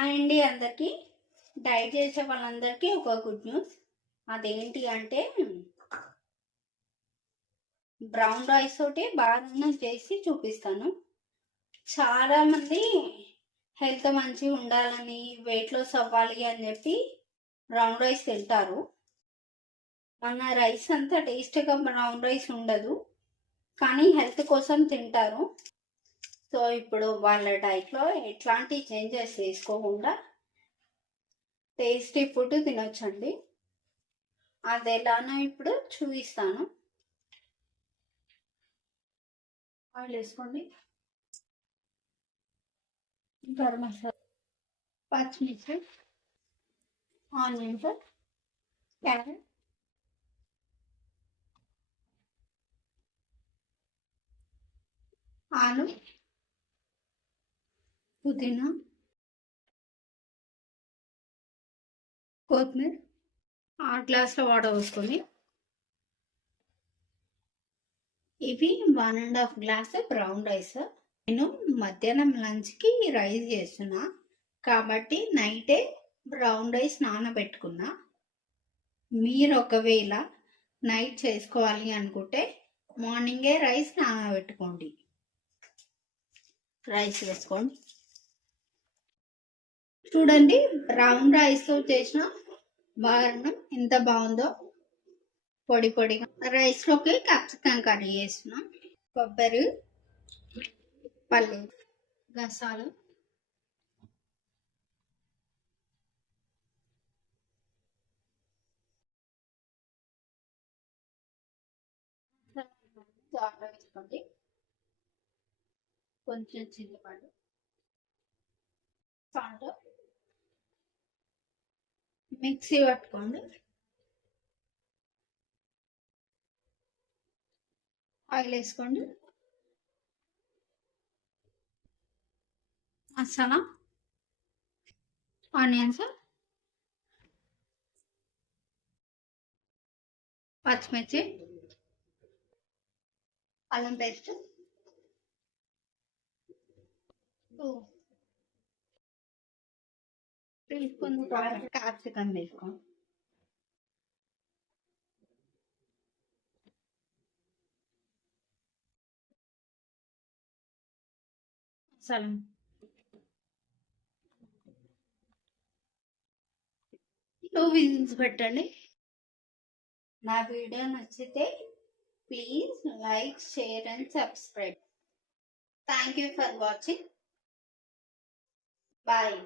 Hi అండి అందరికీ. Diet చేసే వాళ్ళందరికీ ఒక గుడ్ న్యూస్. అదేంటి అంటే బ్రౌన్ రైస్ తోటి బాగా చేసి చూపిస్తాను. చాలామంది హెల్త్ మంచిగా ఉండాలని, వెయిట్ లాస్ అవ్వాలి అని చెప్పి బ్రౌన్ రైస్ తింటారు. మన రైస్ అంతా టేస్ట్గా బ్రౌన్ రైస్ ఉండదు, కానీ హెల్త్ కోసం తింటారు. సో ఇప్పుడు వాళ్ళ డైట్లో ఎట్లాంటి చేంజెస్ చేసుకోకుండా టేస్టీ ఫుడ్ తినొచ్చండి. అది ఎలానో ఇప్పుడు చూపిస్తాను. ఆయిల్ వేసుకోండి, గరం మసాలా, పచ్చిమిర్చి, ఆనియన్స్, క్యారెట్, ఆలు, పుదీనా, కొత్తిమీర. 6 గ్లాసుల వాటర్ పోసుకొని ఇవి 1.5 గ్లాస్ బ్రౌన్ రైస్. నేను మధ్యాహ్నం లంచ్కి రైస్ చేస్తున్నా కాబట్టి నైటే బ్రౌన్ రైస్ నానబెట్టుకున్నా. మీరు ఒకవేళ నైట్ చేసుకోవాలి అనుకుంటే మార్నింగే రైస్ నానబెట్టుకోండి. రైస్ వేసుకోండి. చూడండి, బ్రౌన్ రైస్తో చేసిన బారణం ఎంత బాగుందో. పొడి పొడిగా రైస్లోకి క్యాప్సికం కర్రీ చేస్తున్నాం. కొబ్బరి, పల్లి, గసాలు, వేసుకోండి. కొంచెం చింతపండు, సాల్ట్, మిక్సీ పట్టుకోండి. ఆయిల్ వేసుకోండి. మసాలా, ఆనియన్స్, పచ్చిమిర్చి, అల్లం పేస్ట్, తీసుకున్న తర్వాత క్యాప్సికం వేసుకోండి. మసాలా 2 విజిల్స్ పెట్టండి. నా వీడియో నచ్చితే please like, share and subscribe. Thank you for watching. Bye.